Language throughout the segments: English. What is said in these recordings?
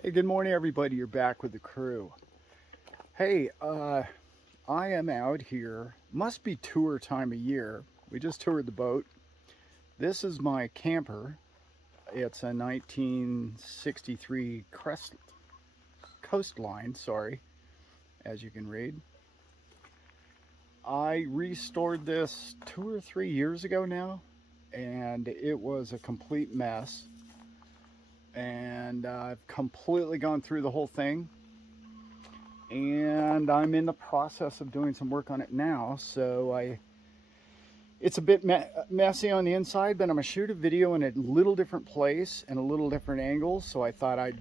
Hey, good morning, everybody. You're back with the crew. Hey, I am out here. Must be tour time of year. We just toured the boat. This is my camper. It's a 1963 coastline, sorry, as you can read. I restored this 2 or 3 years ago now, and it was a complete mess. And I've completely gone through the whole thing and I'm in the process of doing some work on it now. It's a bit messy on the inside, but I'm gonna shoot a video in a little different place and a little different angle. So I thought I'd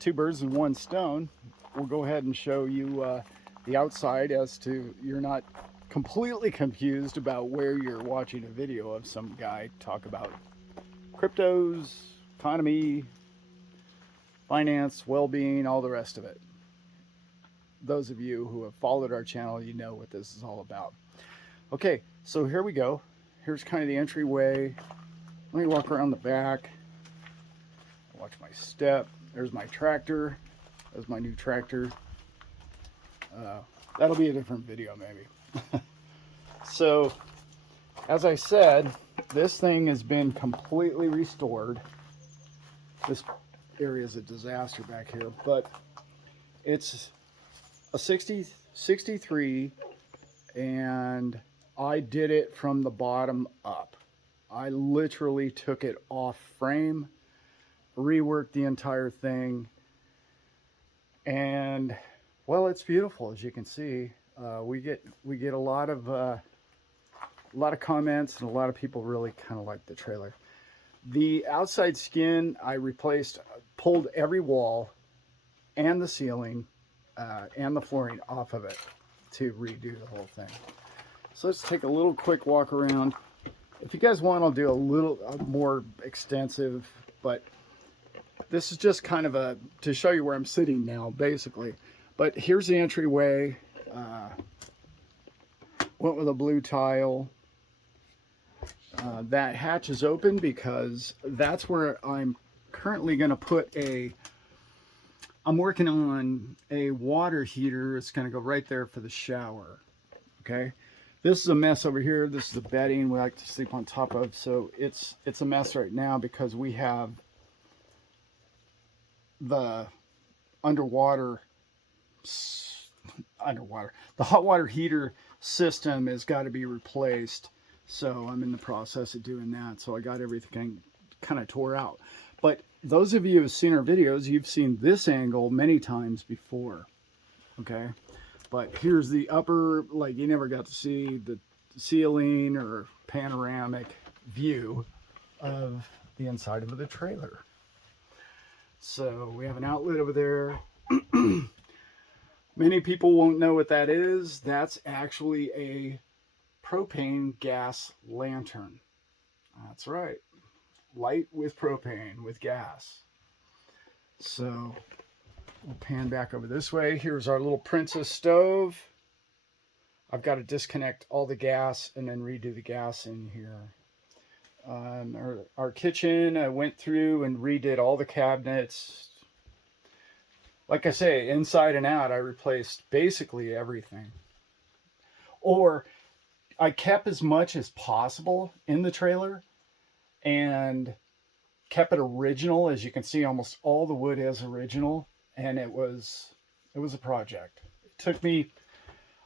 two birds with one stone. We'll go ahead and show you the outside, as to you're not completely confused about where you're watching a video of some guy talk about cryptos, economy, finance, well-being, all the rest of it. Those of you who have followed our channel, you know what this is all about. Okay, so here we go. Here's kind of the entryway. Let me walk around the back. Watch my step. There's my tractor. There's my new tractor. That'll be a different video maybe. So, as I said, this thing has been completely restored. This area is a disaster back here, but it's a 63, and I did it from the bottom up. I literally took it off frame, reworked the entire thing, and well, it's beautiful, as you can see. We get a lot of comments, and a lot of people really kind of like the trailer. The outside skin I replaced, pulled every wall and the ceiling and the flooring off of it to redo the whole thing. So let's take a little quick walk around. If you guys want, I'll do a little more extensive, but this is just kind of to show you where I'm sitting now, basically. But here's the entryway. Went with a blue tile. That hatch is open because that's where I'm currently going to put I'm working on a water heater. It's going to go right there for the shower. Okay. This is a mess over here. This is the bedding we like to sleep on top of. So it's a mess right now because we have the underwater, the hot water heater system has got to be replaced. So I'm in the process of doing that. So I got everything kind of tore out. But those of you who have seen our videos, you've seen this angle many times before. Okay. But here's the upper, like you never got to see the ceiling or panoramic view of the inside of the trailer. So we have an outlet over there. Many people won't know what that is. That's actually a propane gas lantern. That's right. Light with propane, with gas. So we'll pan back over this way. Here's our little Princess stove. I've got to disconnect all the gas and then redo the gas in here. Our kitchen, I went through and redid all the cabinets. Like I say, inside and out, I replaced basically everything. Or I kept as much as possible in the trailer and kept it original. As you can see, almost all the wood is original, and it was a project. It took me,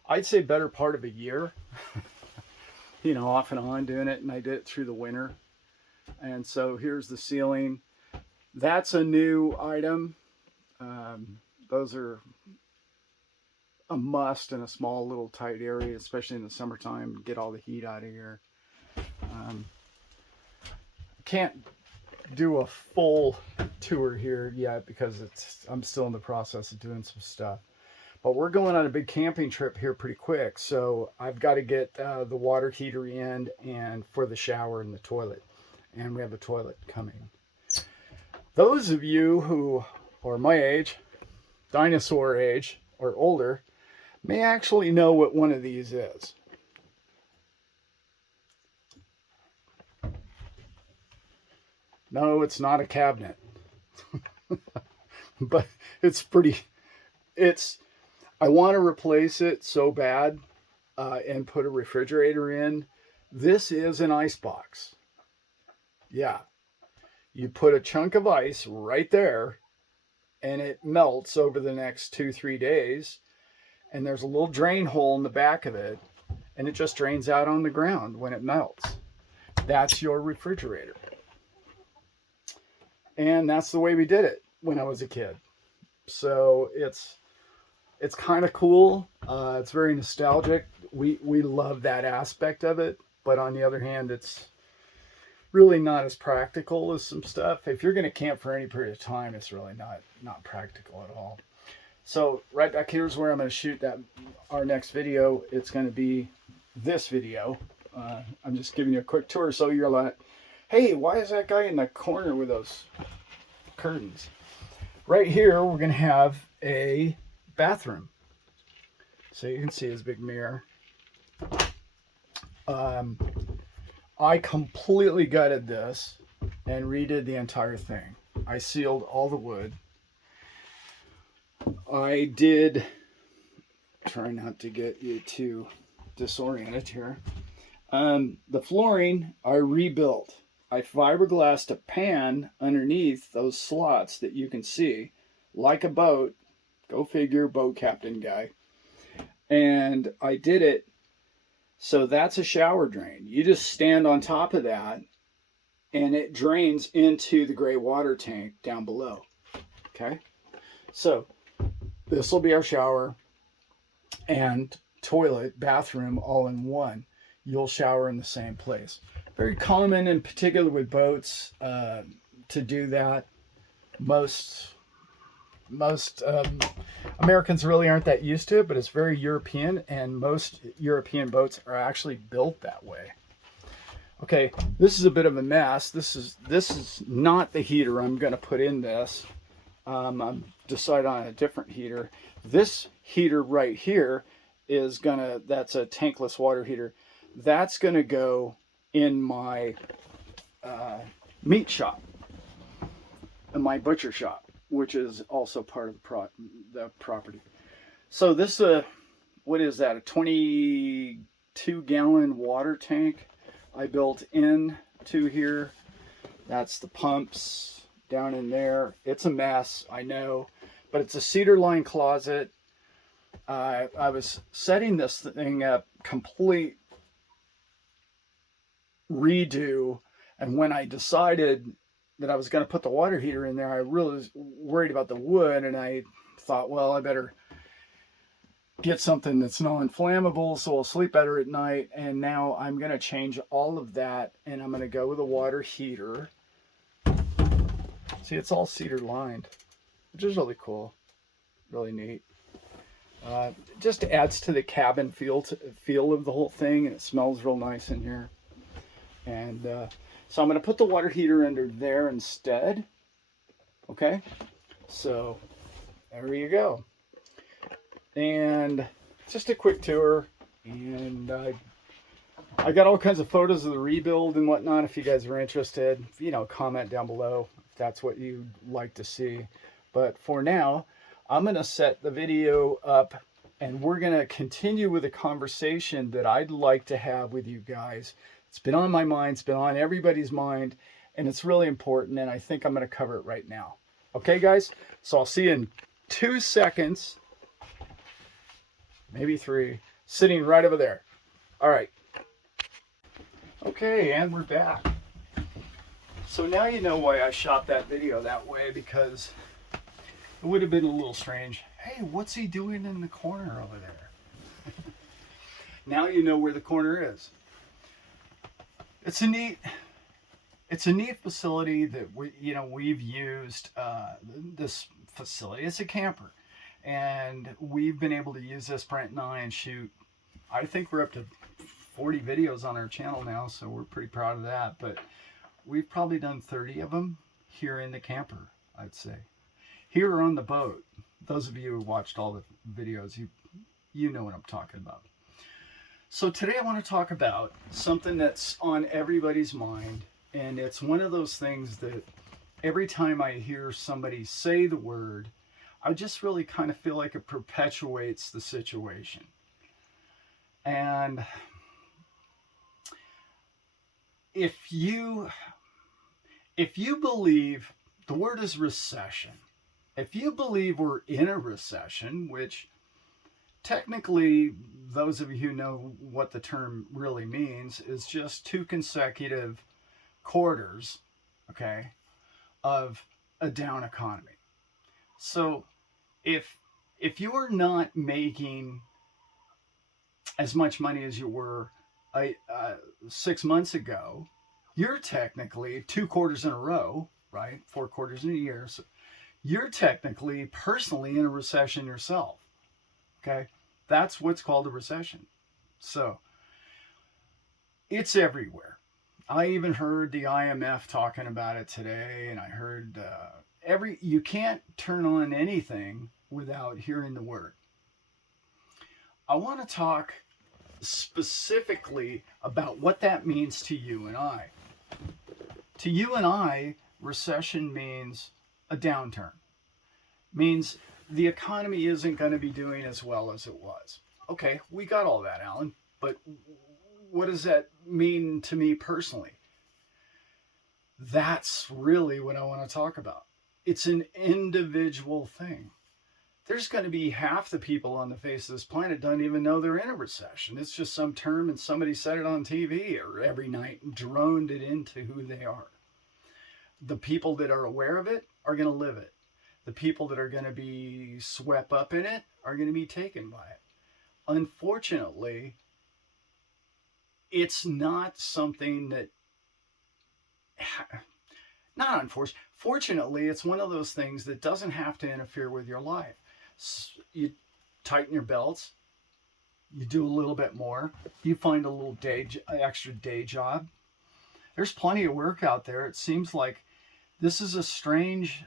I'd say, better part of a year, off and on doing it, and I did it through the winter. And so here's the ceiling. That's a new item. Those are a must in a small little tight area, especially in the summertime. Get all the heat out of here. Can't do a full tour here yet because I'm still in the process of doing some stuff. But we're going on a big camping trip here pretty quick, so I've got to get the water heater in and for the shower and the toilet. And we have a toilet coming. Those of you who are my age, dinosaur age, or older, may actually know what one of these is. No, it's not a cabinet. but it's pretty, I want to replace it so bad and put a refrigerator in. This is an ice box. Yeah. You put a chunk of ice right there and it melts over the next 2, 3 days. And there's a little drain hole in the back of it and it just drains out on the ground when it melts. That's your refrigerator. And that's the way we did it when I was a kid. So it's kind of cool. It's very nostalgic. We love that aspect of it. But on the other hand, it's really not as practical as some stuff. If you're going to camp for any period of time, it's really not practical at all. So right back here's where I'm going to shoot our next video. It's going to be this video. I'm just giving you a quick tour so you're like, hey, why is that guy in the corner with those curtains? Right here, we're going to have a bathroom. So you can see his big mirror. I completely gutted this and redid the entire thing. I sealed all the wood. I did, try not to get you too disoriented here. The flooring I rebuilt. I fiberglassed a pan underneath those slots that you can see, like a boat. Go figure, boat captain guy. And I did it so that's a shower drain. You just stand on top of that and it drains into the gray water tank down below. Okay? So this will be our shower and toilet, bathroom all in one. You'll shower in the same place. Very common, in particular with boats, to do that. Most Americans really aren't that used to it, but it's very European, and most European boats are actually built that way. Okay, this is a bit of a mess. This is not the heater I'm going to put in this. I'm decided on a different heater. This heater right here is that's a tankless water heater. That's going to go in my meat shop, in my butcher shop, which is also part of the property. So this, what is that? A 22-gallon water tank I built into here. That's the pumps down in there. It's a mess, I know, but it's a cedar lined closet. I was setting this thing up complete redo, and when I decided that I was going to put the water heater in there, I really was worried about the wood, and I thought, well, I better get something that's non-flammable so I'll sleep better at night. And now I'm going to change all of that, and I'm going to go with a water heater. See, it's all cedar lined, which is really cool, really neat. Just adds to the cabin feel of the whole thing, and it smells real nice in here. And so I'm going to put the water heater under there instead. Okay, so there you go. And just a quick tour. And I got all kinds of photos of the rebuild and whatnot. If you guys are interested, comment down below if that's what you'd like to see. But for now, I'm going to set the video up, and we're going to continue with a conversation that I'd like to have with you guys. It's been on my mind, it's been on everybody's mind, and it's really important, and I think I'm going to cover it right now. Okay, guys? So I'll see you in 2 seconds, maybe 3, sitting right over there. All right. Okay, and we're back. So now you know why I shot that video that way, because it would have been a little strange. Hey, what's he doing in the corner over there? Now you know where the corner is. It's a neat facility that we've used this facility. It's a camper, and we've been able to use this, Brent and I, and shoot. I think we're up to 40 videos on our channel now, so we're pretty proud of that. But we've probably done 30 of them here in the camper, I'd say. Here on the boat, those of you who watched all the videos, you know what I'm talking about. So today I want to talk about something that's on everybody's mind, and it's one of those things that every time I hear somebody say the word, I just really kind of feel like it perpetuates the situation. And if you believe the word is recession, if you believe we're in a recession, which technically those of you who know what the term really means is just two consecutive quarters, okay, of a down economy. So if you're not making as much money as you were 6 months ago, you're technically 2 quarters in a row, right? 4 quarters in a year. So you're technically personally in a recession yourself. Okay. That's what's called a recession. So it's everywhere. I even heard the IMF talking about it today, and I heard you can't turn on anything without hearing the word. I want to talk specifically about what that means to you and I. To you and I, recession means a downturn. Means the economy isn't going to be doing as well as it was. Okay, we got all that, Alan, but what does that mean to me personally? That's really what I want to talk about. It's an individual thing. There's going to be half the people on the face of this planet don't even know they're in a recession. It's just some term and somebody said it on TV or every night and droned it into who they are. The people that are aware of it are going to live it. The people that are going to be swept up in it are going to be taken by it. Unfortunately, it's not something that, not unfortunately, fortunately, it's one of those things that doesn't have to interfere with your life. You tighten your belts, you do a little bit more, you find a little extra day job. There's plenty of work out there. It seems like this is a strange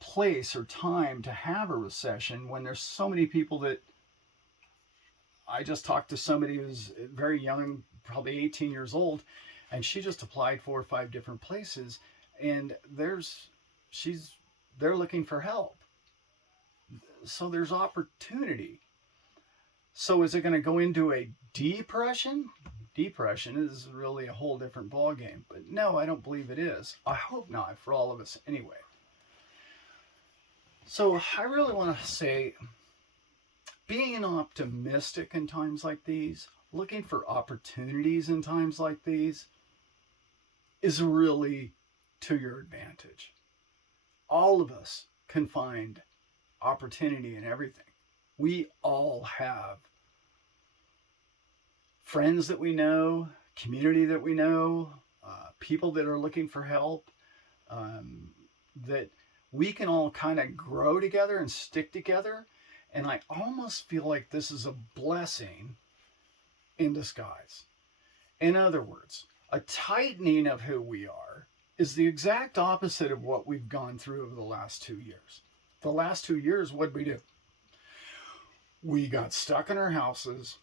place or time to have a recession when there's so many people that I just talked to somebody who's very young, probably 18 years old, and she just applied 4 or 5 different places, and they're looking for help. So there's opportunity. So is it going to go into a depression? Depression is really a whole different ballgame. But no, I don't believe it is. I hope not for all of us anyway. So I really want to say, being optimistic in times like these, looking for opportunities in times like these, is really to your advantage. All of us can find opportunity in everything. We all have friends that we know, community that we know, people that are looking for help, that we can all kind of grow together and stick together. And I almost feel like this is a blessing in disguise. In other words, a tightening of who we are is the exact opposite of what we've gone through over the last 2 years. The last 2 years, what did we do? We got stuck in our houses.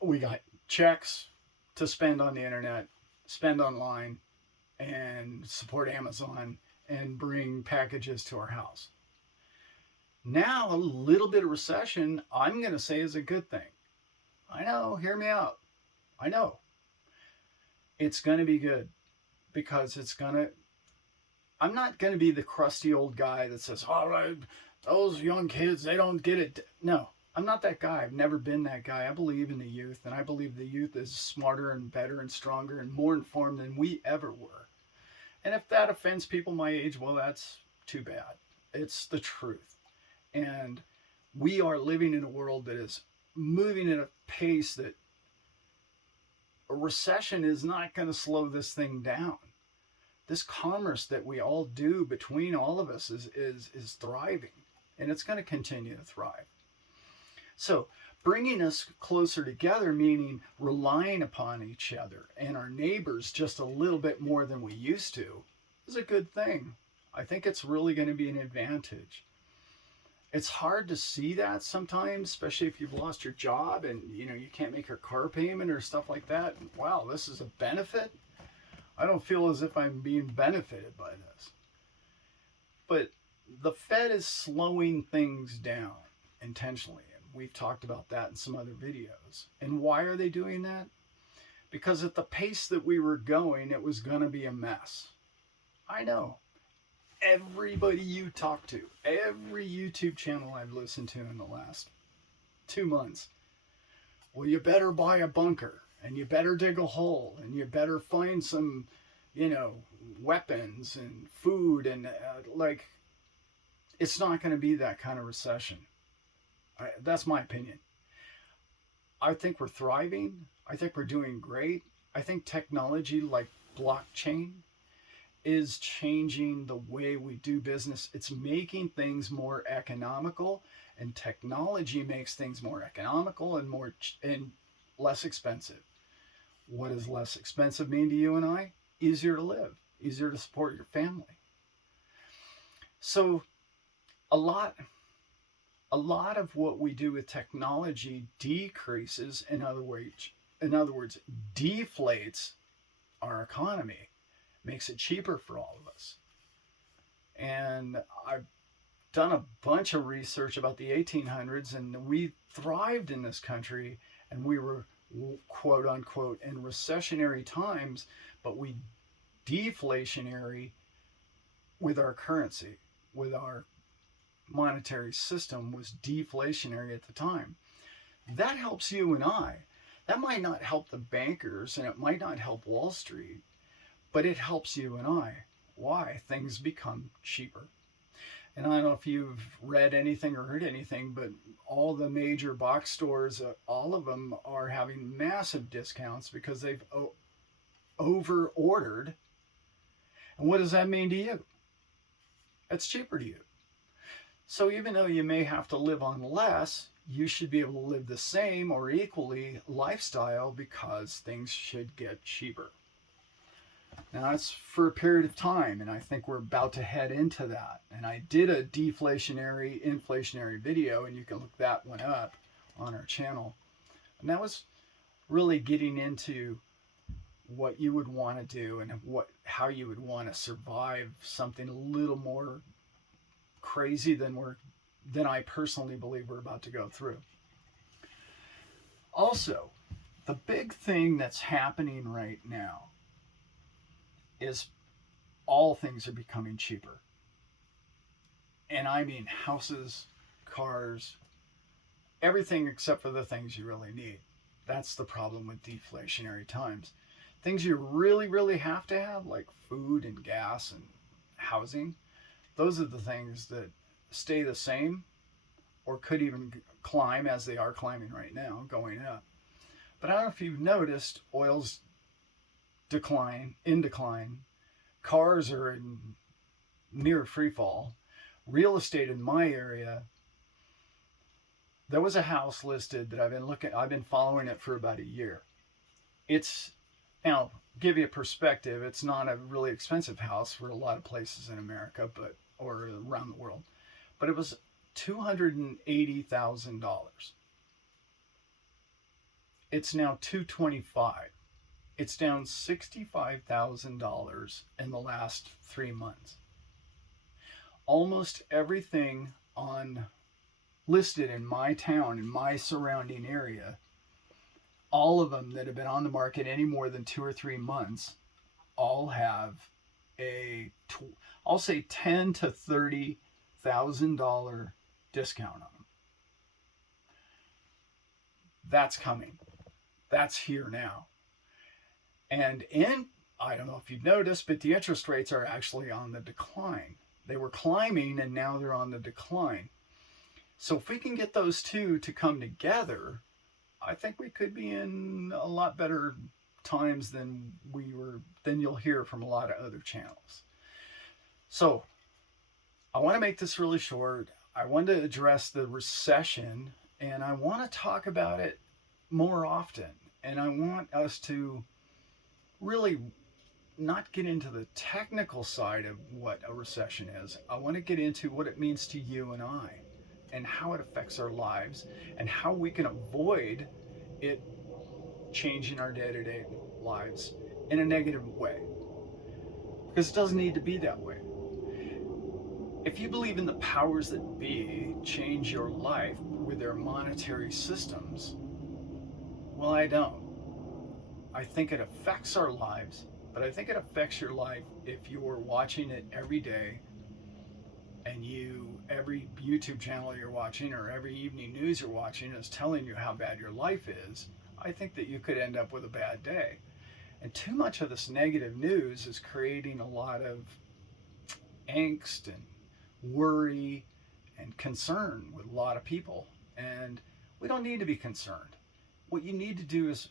We got checks to spend on the internet, spend online, and support Amazon and bring packages to our house. Now, a little bit of recession, I'm going to say, is a good thing. I know, hear me out. I know. It's going to be good because I'm not going to be the crusty old guy that says, all right, those young kids, they don't get it. No, I'm not that guy. I've never been that guy. I believe in the youth, and I believe the youth is smarter and better and stronger and more informed than we ever were. And if that offends people my age, well, that's too bad. It's the truth. And we are living in a world that is moving at a pace that a recession is not going to slow this thing down. This commerce that we all do between all of us is thriving, and it's going to continue to thrive. So bringing us closer together, meaning relying upon each other and our neighbors just a little bit more than we used to, is a good thing. I think it's really going to be an advantage. It's hard to see that sometimes, especially if you've lost your job and you can't make your car payment or stuff like that. Wow, this is a benefit. I don't feel as if I'm being benefited by this. But the Fed is slowing things down intentionally. And we've talked about that in some other videos. And why are they doing that? Because at the pace that we were going, it was going to be a mess. I know. Everybody you talk to, every YouTube channel I've listened to in the last 2 months, well, you better buy a bunker, and you better dig a hole, and you better find some, weapons and food, and it's not going to be that kind of recession. That's my opinion. I think we're thriving. I think we're doing great. I think technology like blockchain is changing the way we do business. It's making things more economical, and technology makes things more economical and less expensive. What does less expensive mean to you and I? Easier to live, easier to support your family. So a lot of what we do with technology decreases, in other words, deflates our economy, makes it cheaper for all of us. And I've done a bunch of research about the 1800s, and we thrived in this country, and we were, quote unquote, in recessionary times, but we deflationary with our currency, with our monetary system was deflationary at the time. That helps you and I. That might not help the bankers, and it might not help Wall Street, but it helps you and I. Why? Things become cheaper. And I don't know if you've read anything or heard anything, but all the major box stores, all of them are having massive discounts because they've over-ordered. And what does that mean to you? It's cheaper to you. So even though you may have to live on less, you should be able to live the same or equally lifestyle because things should get cheaper. Now that's for a period of time, and I think we're about to head into that. And I did a deflationary, inflationary video, and you can look that one up on our channel. And that was really getting into what you would want to do and how you would want to survive something a little more crazy than I personally believe we're about to go through. Also, the big thing that's happening right now is all things are becoming cheaper. And I mean houses, cars, everything except for the things you really need. That's the problem with deflationary times. Things you really, really have to have, like food and gas and housing, those are the things that stay the same or could even climb, as they are climbing right now, going up. But I don't know if you've noticed, oil's in decline. Cars are in near free fall. Real estate in my area, there was a house listed that I've been following it for about a year. It's, now, give you a perspective, it's not a really expensive house for a lot of places in America, or around the world, but it was $280,000. It's now $225,000. It's down $65,000 in the last 3 months. Almost everything listed in my town, in my surrounding area, all of them that have been on the market any more than 2 or 3 months, all have I'll say $10,000 to $30,000 discount on them. That's coming. That's here now. And I don't know if you've noticed, but the interest rates are actually on the decline. They were climbing, and now they're on the decline. So if we can get those two to come together, I think we could be in a lot better times than you'll hear from a lot of other channels. So I want to make this really short. I want to address the recession, and I want to talk about it more often. And I want us to really not get into the technical side of what a recession is. I want to get into what it means to you and I, and how it affects our lives, and how we can avoid it changing our day-to-day lives in a negative way. because it doesn't need to be that way. If you believe in the powers that be change your life with their monetary systems, well, I don't. I think it affects our lives, but I think it affects your life if you are watching it every day, and every YouTube channel you're watching or every evening news you're watching is telling you how bad your life is. I think that you could end up with a bad day. And too much of this negative news is creating a lot of angst and worry and concern with a lot of people. And we don't need to be concerned. What you need to do is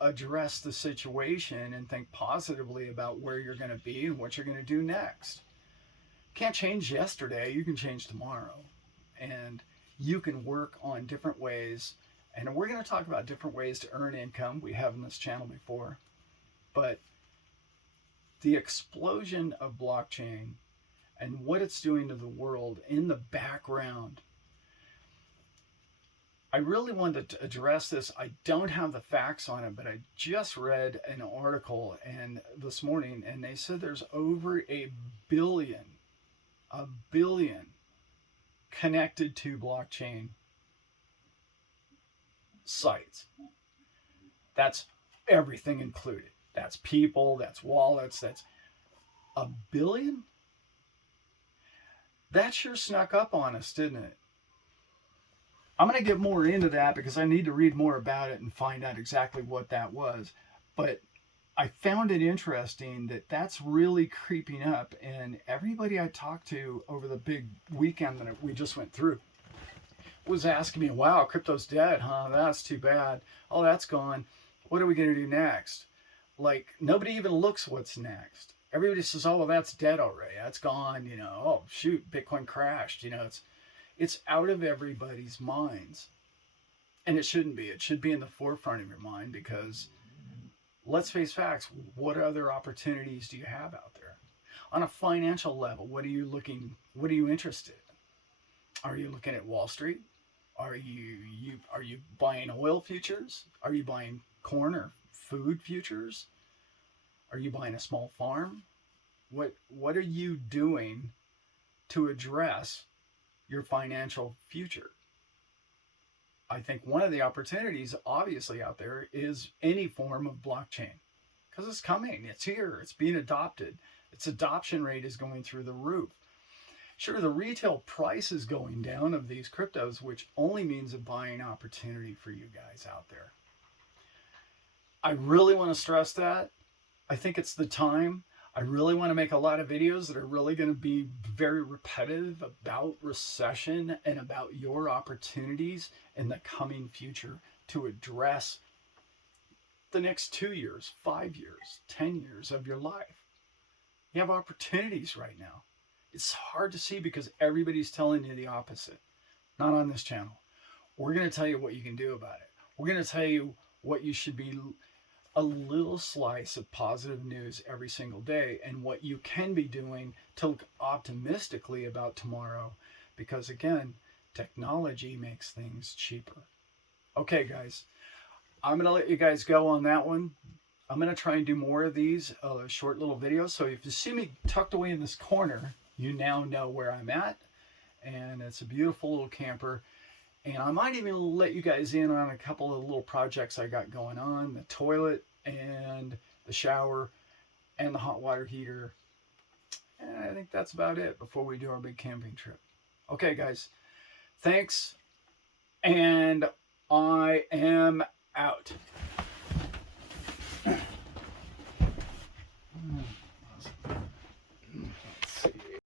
address the situation and think positively about where you're going to be and what you're going to do next. Can't change yesterday, you can change tomorrow. And you can work on different ways. And we're going to talk about different ways to earn income. We have in this channel before. But the explosion of blockchain and what it's doing to the world in the background, I really wanted to address this. I don't have the facts on it, but I just read an article this morning, and they said there's over a billion connected to blockchain sites. That's everything included. That's people, that's wallets, that's a billion? That sure snuck up on us, didn't it? I'm going to get more into that because I need to read more about it and find out exactly what that was. But I found it interesting that that's really creeping up. And everybody I talked to over the big weekend that we just went through was asking me, wow, crypto's dead, huh? That's too bad. Oh, that's gone. What are we going to do next? Like, nobody even looks what's next. Everybody says, oh, well, that's dead already. That's gone, you know. Oh, shoot, Bitcoin crashed. You know, it's out of everybody's minds. And it shouldn't be. It should be in the forefront of your mind because, let's face facts, what other opportunities do you have out there? On a financial level, what are you interested in? Are you looking at Wall Street? Are you buying oil futures? Are you buying corn or food futures? Are you buying a small farm? What are you doing to address your financial future? I think one of the opportunities obviously out there is any form of blockchain because it's coming. It's here. It's being adopted. Its adoption rate is going through the roof. Sure, the retail price is going down of these cryptos, which only means a buying opportunity for you guys out there. I really want to stress that. I think it's the time. I really want to make a lot of videos that are really going to be very repetitive about recession and about your opportunities in the coming future to address the next 2 years, 5 years, 10 years of your life. You have opportunities right now. It's hard to see because everybody's telling you the opposite. Not on this channel. We're going to tell you what you can do about it. We're going to tell you what you should be, a little slice of positive news every single day, and what you can be doing to look optimistically about tomorrow. Because again, technology makes things cheaper. Okay, guys, I'm going to let you guys go on that one. I'm going to try and do more of these short little videos. So if you see me tucked away in this corner, you now know where I'm at. And it's a beautiful little camper. And I might even let you guys in on a couple of little projects I got going on. The toilet and the shower and the hot water heater. And I think that's about it before we do our big camping trip. Okay, guys. Thanks. And I am